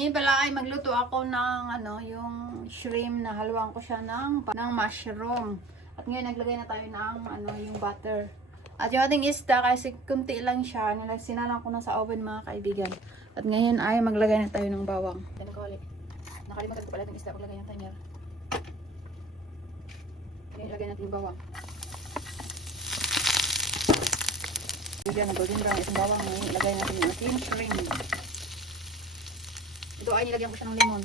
Ngayon pala ay magluto ako ng yung shrimp na haluan ko siya ng mushroom. At ngayon naglagay na tayo ng yung butter. At yung ating isda kasi kunti lang siya, sinalang ko na sa oven mga kaibigan. At ngayon ay maglagay na tayo ng bawang. Nakalimutan ko pala itong isda paglagay ng timer. Ngayon ilagay natin yung bawang. Bigyan ng golden brown itong bawang. Ngayon ilagay natin yung ating shrimp. Ito ay nilagyan ko siya ng lemon.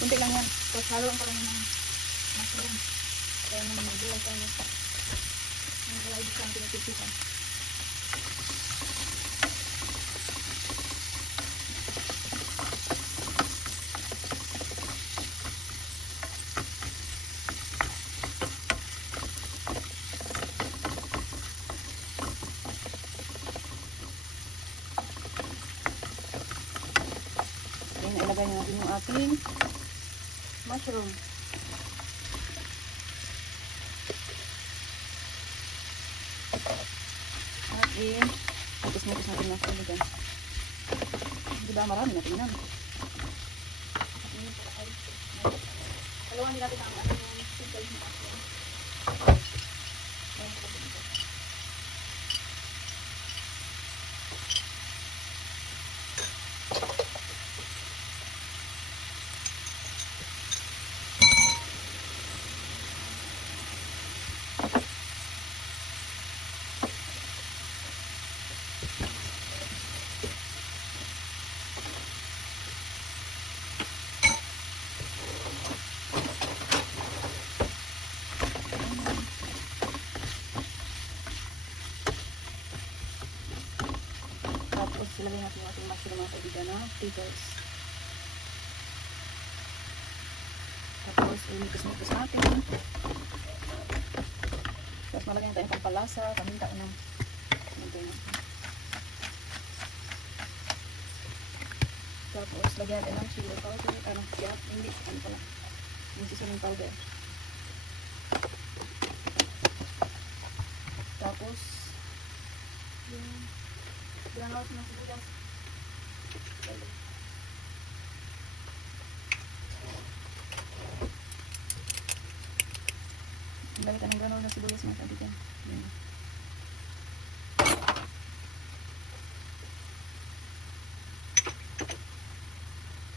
Kunti lang yan. Tapos haluan ko lang ng mushroom. Kaya naman mag-gulay tayo. Ang gulay dito ang pinagpipisan. Ilagay natin yung ating mushroom. At tapos-tapos natin yung mushroom. Diba marami natin yan. Alawan din natin ang simple na mushroom. Tapos ilagay natin yung ating mushroom mga kaibigan na pickles. Tapos imikos-mikos natin. Tapos malagyan tayo ng pampalasa, paminta ng tapos lagyan natin ng chili powder, hindi pala, yung seasoning powder. Tapos yung granola ng sibuyas. Lagyan tayo ng granola ng sibuyas mga kaibigan.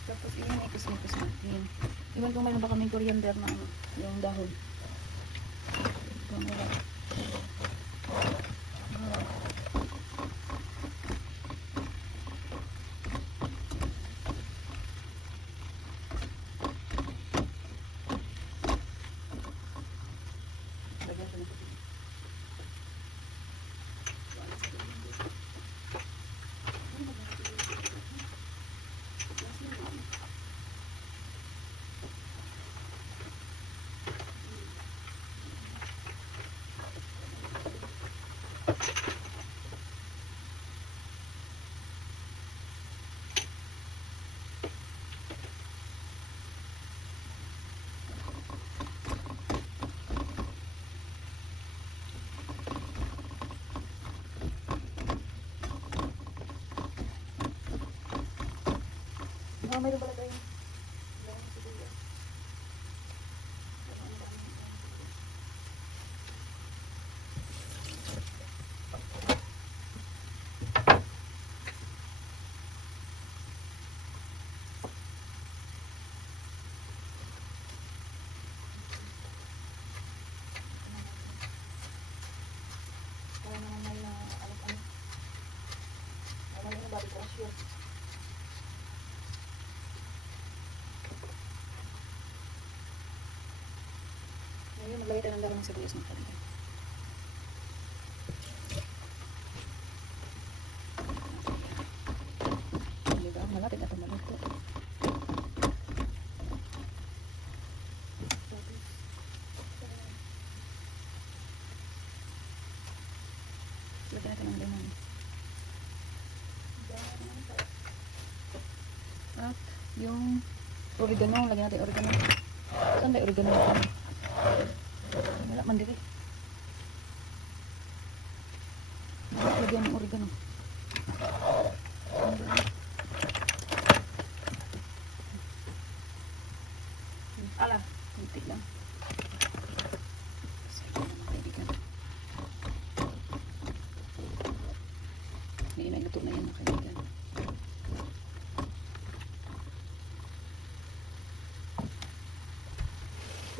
Tapos inikos-mikos natin. Iwan kung mayroon ba kaming coriander na yung dahon. Mayroon pala tayo. Ngayon, maglagay tayo ng darong sibuyas ng kalimutan. Diba? Malapit na ito maluto. Lagyan natin ng lemon. At yung oregano, lagyan natin oregano. Saan tayo oregano natin? Wala man diri. Lagyan ng oregano. Ala, kunti lang. Sige na mga kaibigan. May luto na yan mga kaibigan.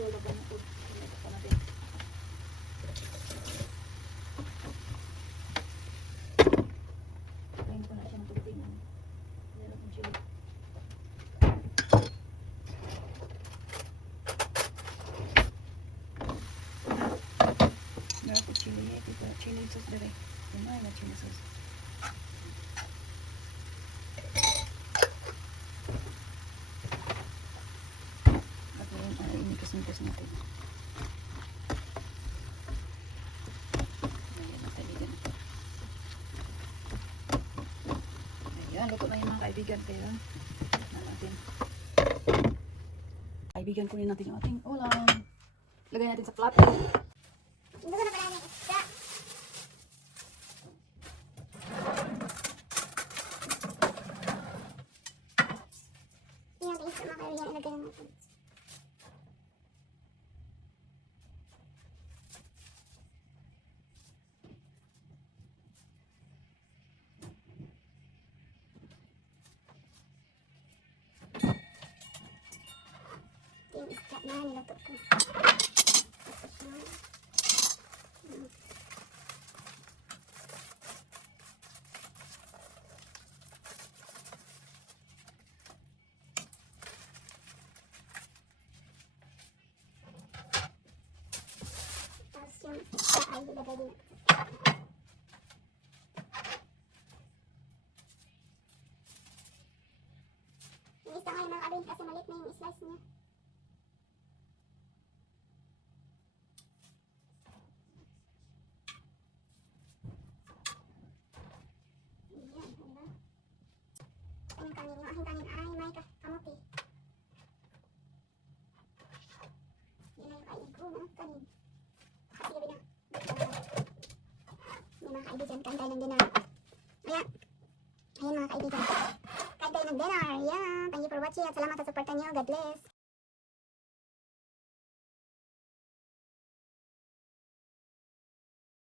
Wala ba na po? Wala pa natin. Kain ko na siya ng tubig. Meron ng chili. Meron po chili. Ito chili sauce dire. Ay na chili sauce. At ngayon ay inikas-nikas natin. Ayan, luto na yung mga kaibigan. Kaya, na natin. Kaibigan, kunin natin yung ating ulam. Lagay natin sa plato. Hindi ko na pala ng isda. Yung isda mga kaibigan, ilagay na natin. Yung isda na niluto ko. Tapos yun. Tapos yung isda ay ilagay din natin. Yung isda ngayon mga kaibigan kasi maliit na yung slice niya. Ang kanin, yung aking kanin ay may kamote. Yan na yung kain ko na kanin. Kasi gabi na. Yung mga kaibigan, kain tayo ng dinner. Ayan. Ayan mga kaibigan. Kain tayo ng dinner. Yeah. Thank you for watching at salamat sa supportan nyo. God bless.